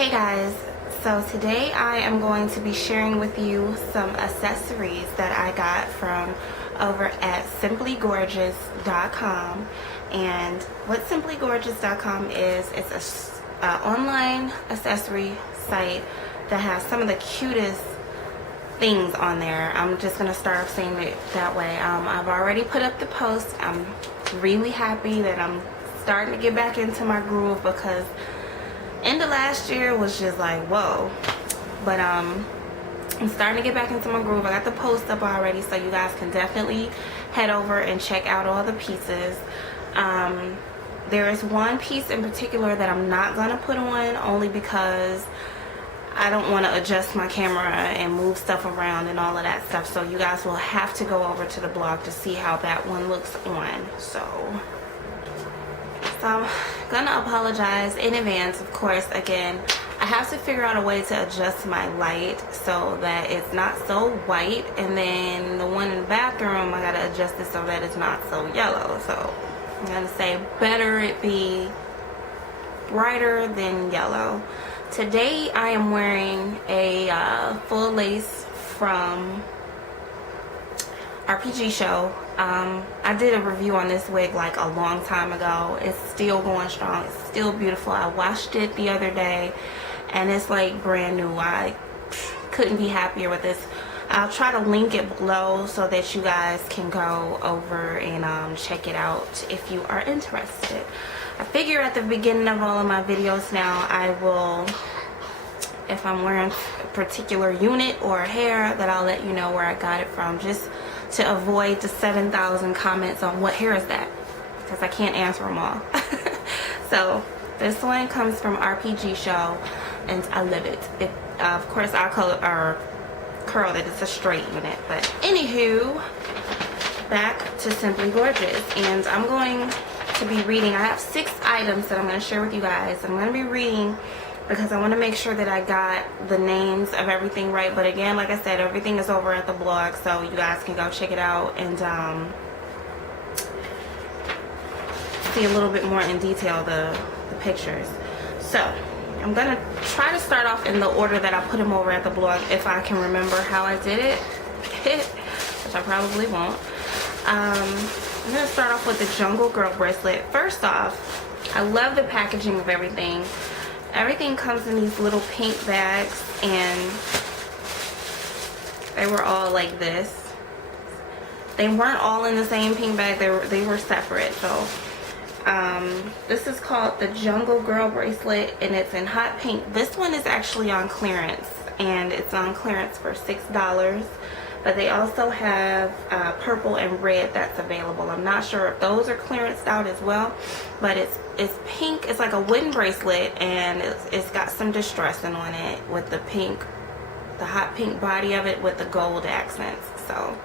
Hey guys, so today I am going to be sharing with you some accessories that I got from over at simplygorgeous.com. And what simplygorgeous.com is, it's a online accessory site that has some of the cutest things on there. I'm just gonna start off saying it that way. I've already put up the post. I'm really happy that I'm starting to get back into my groove, because end of last year was just like whoa, but I'm starting to get back into my groove. I got the post up already, so you guys can definitely head over and check out all the pieces. There is one piece in particular that I'm not gonna put on, only because I don't want to adjust my camera and move stuff around and all of that stuff, so you guys will have to go over to the blog to see how that one looks on. So I'm gonna apologize in advance. Of course, again, I have to figure out a way to adjust my light so that it's not so white, and then the one in the bathroom, I gotta adjust it so that it's not so yellow. So I'm gonna say better it be brighter than yellow. Today I am wearing a full lace from RPG Show. I did a review on this wig like a long time ago. It's still going strong. It's still beautiful. I washed it the other day and it's like brand new. I couldn't be happier with this. I'll try to link it below so that you guys can go over and check it out if you are interested. I figure at the beginning of all of my videos now, I will, if I'm wearing a particular unit or hair, that I'll let you know where I got it from, just to avoid the 7,000 comments on what hair is that, because I can't answer them all. So this one comes from RPG Show and I love it. Of course I curled it. It's a straight unit, but anywho, back to Simply Gorgeous, and I'm going to be reading. I have 6 items that I'm going to share with you guys. I'm going to be reading because I want to make sure that I got the names of everything right. But again, like I said, everything is over at the blog, so you guys can go check it out and see a little bit more in detail the pictures. So I'm going to try to start off in the order that I put them over at the blog, if I can remember how I did it, which I probably won't. I'm going to start off with the Jungle Girl bracelet. First off, I love the packaging of everything. Everything comes in these little pink bags, and they were all like this. They weren't all in the same pink bag. They were separate. So this is called the Jungle Girl bracelet, and it's in hot pink. This one is actually on clearance, and it's on clearance for $6. But they also have purple and red that's available. I'm not sure if those are clearanced out as well, but it's pink. It's like a wooden bracelet, and it's got some distressing on it with the pink, the hot pink body of it with the gold accents. So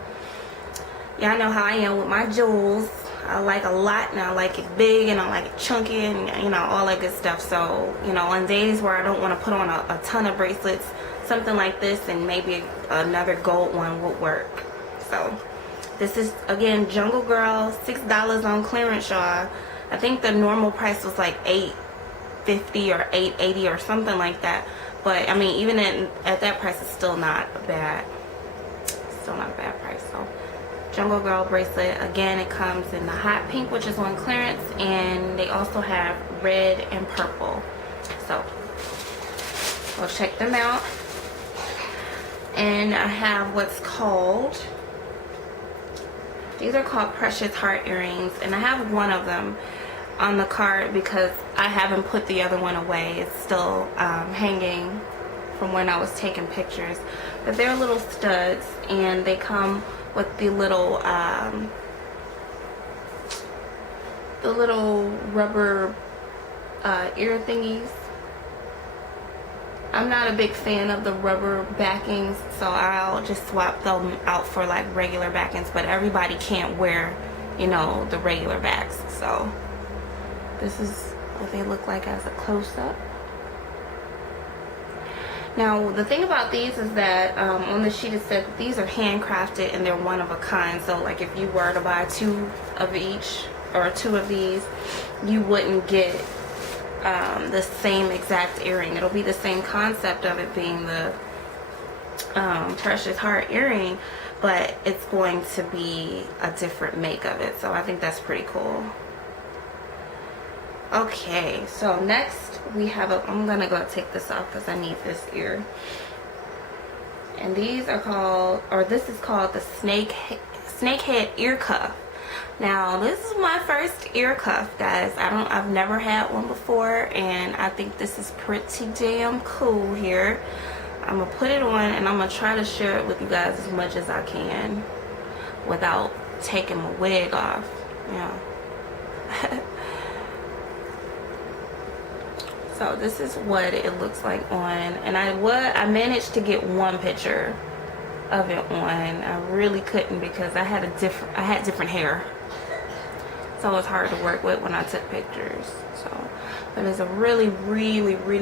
yeah, I know how I am with my jewels. I like a lot, and I like it big, and I like it chunky, and you know, all that good stuff. So you know, on days where I don't want to put on a ton of bracelets, something like this and maybe another gold one would work. So this is, again, Jungle Girl, $6 on clearance, y'all. I think the normal price was like $8.50 or $8.80 or something like that. But I mean, even at that price, it's still not a bad price. So Jungle Girl bracelet, again, it comes in the hot pink, which is on clearance, and they also have red and purple. So we'll check them out. And I have what's called, these are called Precious Heart earrings, and I have one of them on the card because I haven't put the other one away. It's still hanging from when I was taking pictures. But they're little studs, and they come with the little rubber ear thingies. I'm not a big fan of the rubber backings, so I'll just swap them out for like regular backings, but everybody can't wear, you know, the regular backs. So this is what they look like as a close-up. Now the thing about these is that on the sheet it said that these are handcrafted and they're one of a kind. So like if you were to buy 2 of each or 2 of these, you wouldn't get the same exact earring. It'll be the same concept of it being the precious heart earring, but it's going to be a different make of it. So I think that's pretty cool. Okay, so next we have I'm gonna go take this off because I need this ear. And these are called, or this is called the snakehead ear cuff. Now this is my first ear cuff, guys. I've never had one before, and I think this is pretty damn cool here. I'm gonna put it on and I'm gonna try to share it with you guys as much as I can without taking my wig off. Yeah. So this is what it looks like on, and I managed to get one picture of it on. I really couldn't because I had different hair, so it was hard to work with when I took pictures. So, but it's a really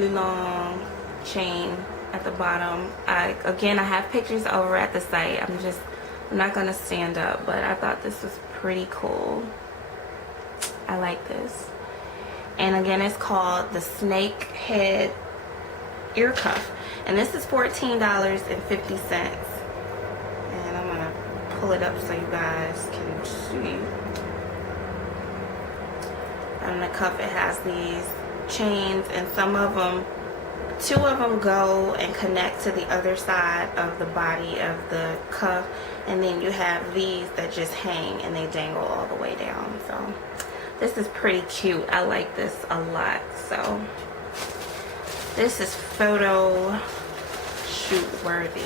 long chain at the bottom. Again, I have pictures over at the site. I'm not gonna stand up, but I thought this was pretty cool. I like this. And again, it's called the snakehead ear cuff, and this is $14.50. And I'm gonna pull it up so you guys can see. On the cuff, it has these chains, and two of them go and connect to the other side of the body of the cuff, and then you have these that just hang and they dangle all the way down. So this is pretty cute. I like this a lot. So this is photo shoot worthy.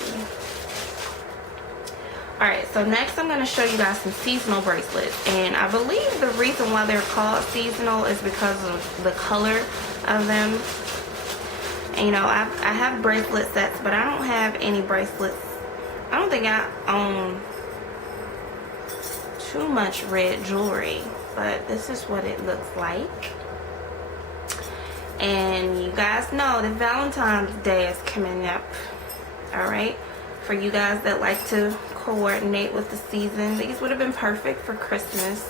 Alright, so next I'm going to show you guys some seasonal bracelets. And I believe the reason why they're called seasonal is because of the color of them. And, you know, I have bracelet sets, but I don't have any bracelets. I don't think I own too much red jewelry, but this is what it looks like. And you guys know that Valentine's Day is coming up. Alright, for you guys that like to coordinate with the season, these would have been perfect for Christmas.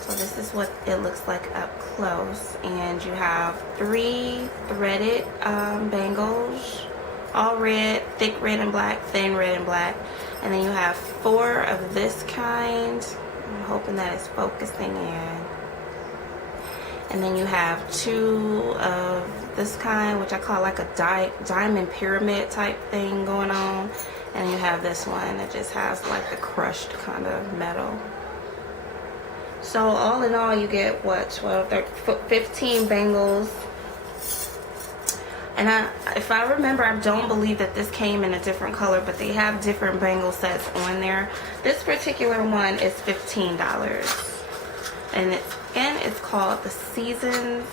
So this is what it looks like up close, and you have 3 threaded bangles, all red, thick red and black, thin red and black, and then you have 4 of this kind. I'm hoping that it's focusing in. And then you have 2 of this kind, which I call like a diamond pyramid type thing going on. And you have this one that just has like the crushed kind of metal. So all in all, you get what, 12, 13, 15 bangles. And if I remember, I don't believe that this came in a different color, but they have different bangle sets on there. This particular one is $15. And it's called the Seasonal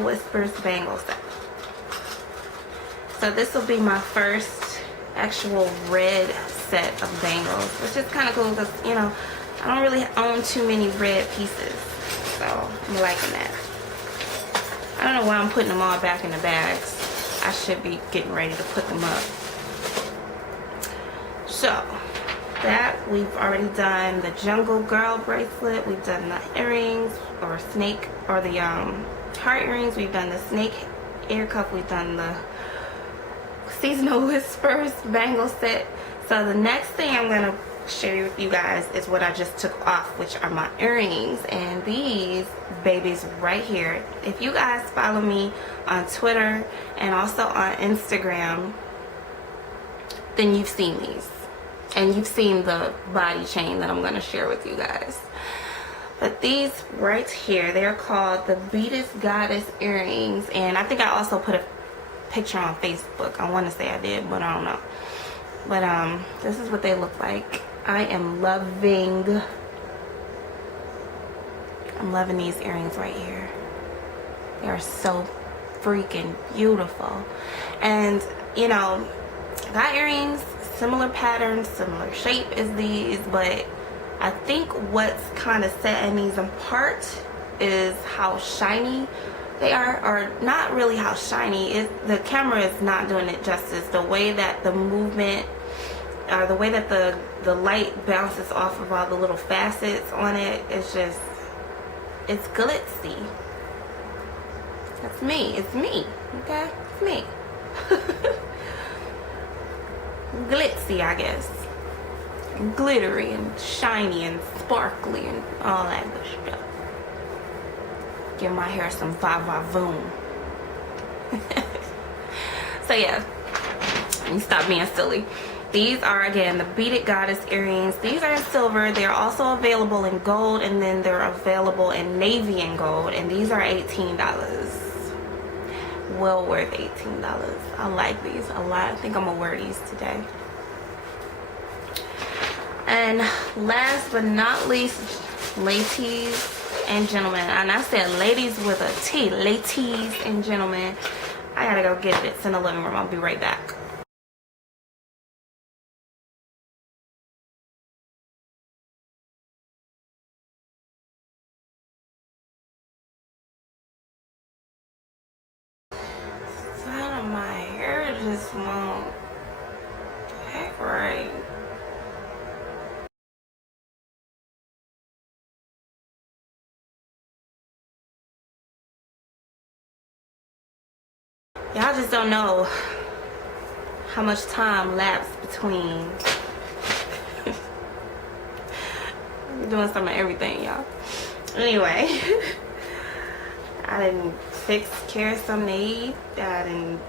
Whispers Bangle Set. So this will be my first actual red set of bangles, which is kind of cool because, you know, I don't really own too many red pieces. So I'm liking that. I don't know why I'm putting them all back in the bags. I should be getting ready to put them up. So that we've already done the Jungle Girl bracelet, we've done the earrings or snake or the heart earrings, we've done the snake ear cuff, we've done the Seasonal Whispers bangle set. So the next thing I'm gonna share with you guys is what I just took off, which are my earrings, and these babies right here. If you guys follow me on Twitter and also on Instagram, then you've seen these. And you've seen the body chain that I'm going to share with you guys. But these right here, they're called the Beaded Goddess earrings. And I think I also put a picture on Facebook. I want to say I did, but I don't know. But this is what they look like. I'm loving these earrings right here. They are so freaking beautiful. And, you know, got earrings, similar patterns, similar shape as these, but I think what's kind of setting these apart is how shiny they are, or not really how shiny. The camera is not doing it justice. The way that the movement, or the way that the light bounces off of all the little facets on it, it's just, It's glitzy. That's me. It's me. Okay? It's me. Glitzy, I guess. Glittery and shiny and sparkly and all that good stuff. Give my hair some va-va-voom. So yeah, you stop being silly. These are, again, the Beaded Goddess earrings. These are in silver. They're also available in gold, and then they're available in navy and gold, and these are $18. Well worth $18. I like these a lot. I think I'm gonna wear these today. And last but not least, ladies and gentlemen, and I said ladies with a T, ladies and gentlemen, I gotta go get it. It's in the living room. I'll be right back. My hair just won't act right. Y'all just don't know how much time lapsed between doing some of everything, y'all. Anyway, I didn't fix care something to eat. I didn't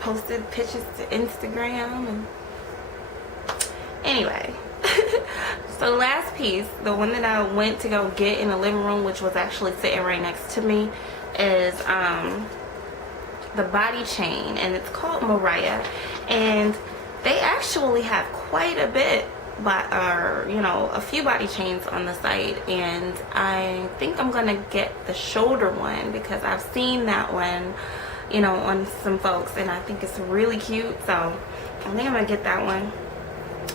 posted pictures to Instagram, and anyway. So last piece, the one that I went to go get in the living room, which was actually sitting right next to me, is the body chain, and it's called Mariah, and they actually have quite a bit, a few body chains on the site, and I think I'm gonna get the shoulder one because I've seen that one, on some folks, and I think it's really cute, so I think I'm gonna get that one.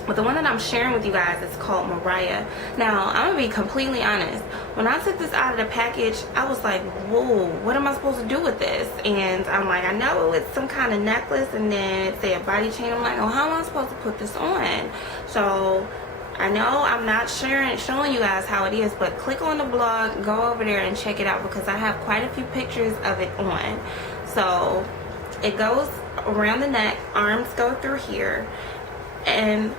But the one that I'm sharing with you guys is called Mariah. Now, I'm gonna be completely honest. When I took this out of the package, I was like, whoa, what am I supposed to do with this? And I'm like, I know it's some kind of necklace, and then it said body chain. I'm like, oh, how am I supposed to put this on? So I know I'm not showing you guys how it is, but click on the blog, go over there and check it out, because I have quite a few pictures of it on. So it goes around the neck, arms go through here, and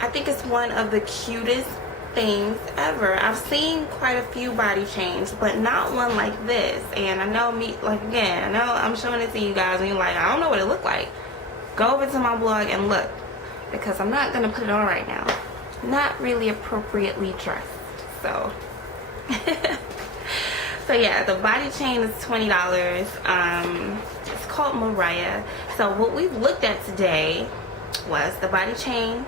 I think it's one of the cutest things ever. I've seen quite a few body chains, but not one like this. And I know I know I'm showing it to you guys and you're like, I don't know what it looked like. Go over to my blog and look, because I'm not gonna put it on right now. Not really appropriately dressed, so. So yeah, the body chain is $20. It's called Mariah. So what we've looked at today was the body chain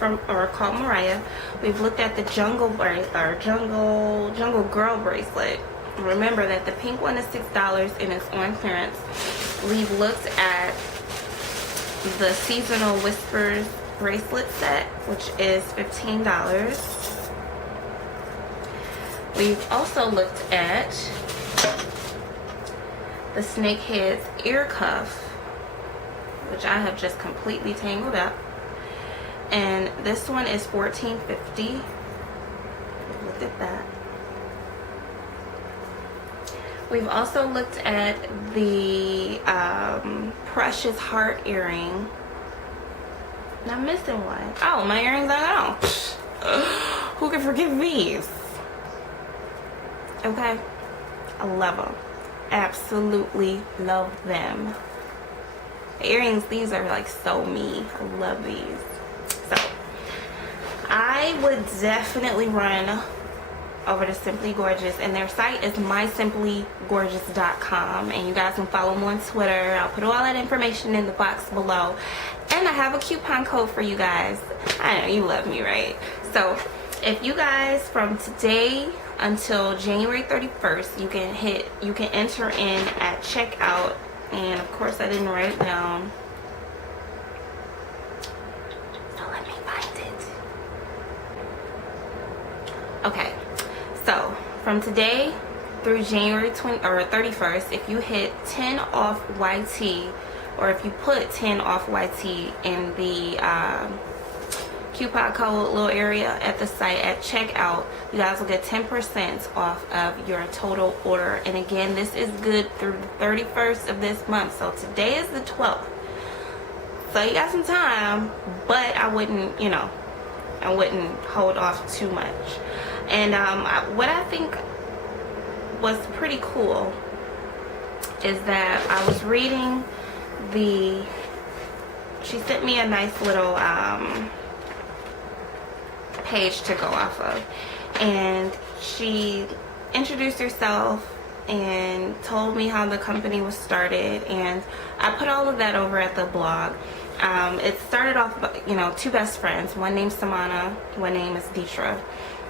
called Mariah. We've looked at the jungle girl bracelet. Remember that the pink one is $6 and it's on clearance. We've looked at the seasonal whispers bracelet set, which is $15. We've also looked at the snakehead's ear cuff, which I have just completely tangled up, and this one is $14.50. Look at that. We've also looked at the precious heart earring. And I'm missing one. Oh, my earrings are gone. Who can forget these? Okay, I love them. Absolutely love them. The earrings, these are like so me. I love these. So I would definitely run over to Simply Gorgeous, and their site is mysimplygorgeous.com, and you guys can follow them on Twitter. I'll put all that information in the box below, and I have a coupon code for you guys. I know you love me, right? So if you guys, from today until January 31st, you can enter in at checkout, and of course I didn't write it down, so let me find it. Okay, so from today through January 31st, if you hit 10 off YT, or if you put 10 off YT in the coupon code little area at the site at checkout, you guys will get 10% off of your total order. And again, this is good through the 31st of this month. So today is the 12th. So you got some time, but I wouldn't, you know, I wouldn't hold off too much. And what I think was pretty cool is that I was reading she sent me a nice little page to go off of, and she introduced herself and told me how the company was started, and I put all of that over at the blog. It started off, you know, two best friends, one named Samana, one name is Deetra,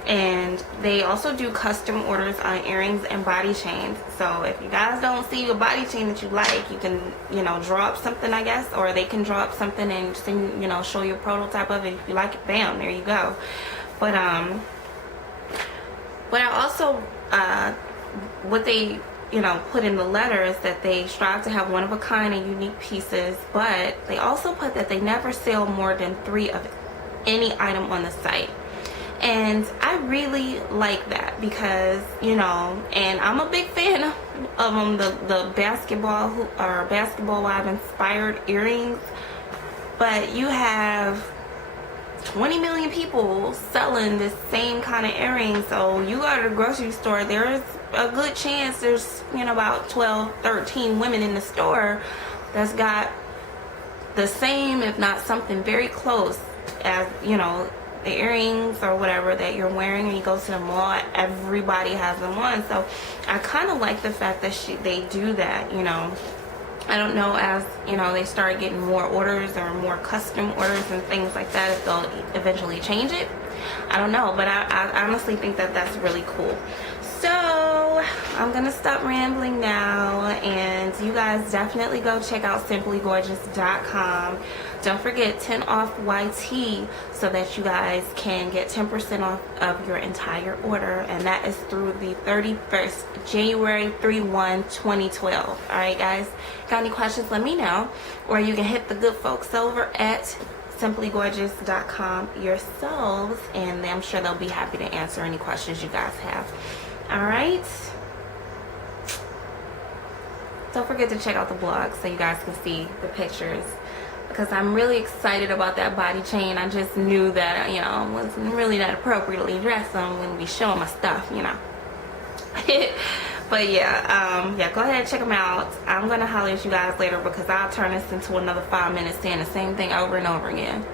and they also do custom orders on earrings and body chains. So if you guys don't see a body chain that you like, you can, you know, draw up something, I guess, or they can draw up something and send, you know, show you a prototype of it. If you like it, bam, there you go. But I also what they, you know, put in the letter is that they strive to have one of a kind and unique pieces, but they also put that they never sell more than 3 of any item on the site. And I really like that because, you know, and I'm a big fan of the basketball wife inspired earrings, but you have 20 million people selling this same kind of earring. So you go to the grocery store, there's a good chance there's, you know, about 12, 13 women in the store that's got the same, if not something very close as, you know, the earrings or whatever that you're wearing when you go to the mall. Everybody has them on. So I kind of like the fact that they do that, you know. I don't know, as you know, they start getting more orders or more custom orders and things like that, if they'll eventually change it. I don't know, but I honestly think that that's really cool. So I'm gonna stop rambling now, and you guys definitely go check out simplygorgeous.com. Don't forget 10 off YT so that you guys can get 10% off of your entire order, and that is through the 31st, January 31, 2012. All right, guys, got any questions, let me know, or you can hit the good folks over at simplygorgeous.com yourselves, and I'm sure they'll be happy to answer any questions you guys have. All right, don't forget to check out the blog so you guys can see the pictures, because I'm really excited about that body chain. I just knew that, you know, I wasn't really that appropriately dressed, so I'm going to be showing my stuff, you know. But yeah, go ahead and check them out. I'm going to holler at you guys later because I'll turn this into another 5 minutes saying the same thing over and over again.